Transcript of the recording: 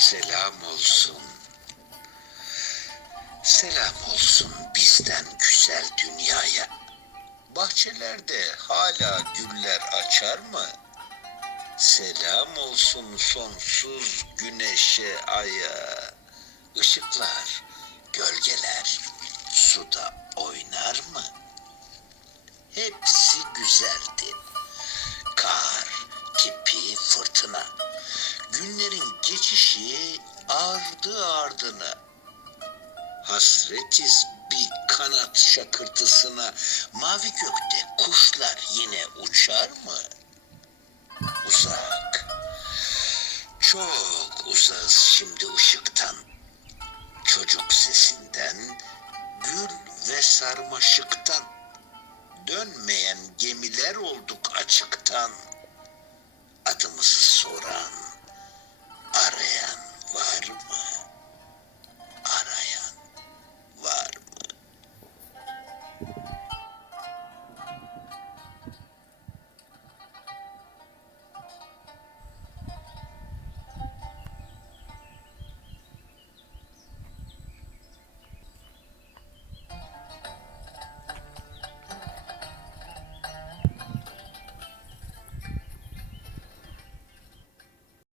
Selam olsun. Selam olsun bizden güzel dünyaya. Bahçelerde hala güller açar mı? Selam olsun sonsuz güneşe, aya. Işıklar, gölgeler suda oynar mı? Hepsi güzeldi. Kar, kipi, fırtına. Günlerin geçişi ardı ardına. Hasretiz bir kanat şakırtısına. Mavi gökte kuşlar yine uçar mı? Uzak. Çok uzağız şimdi ışıktan. Çocuk sesinden, gül ve sarmaşıktan. Dönmeyen gemiler olduk açıktan. Adımızı sor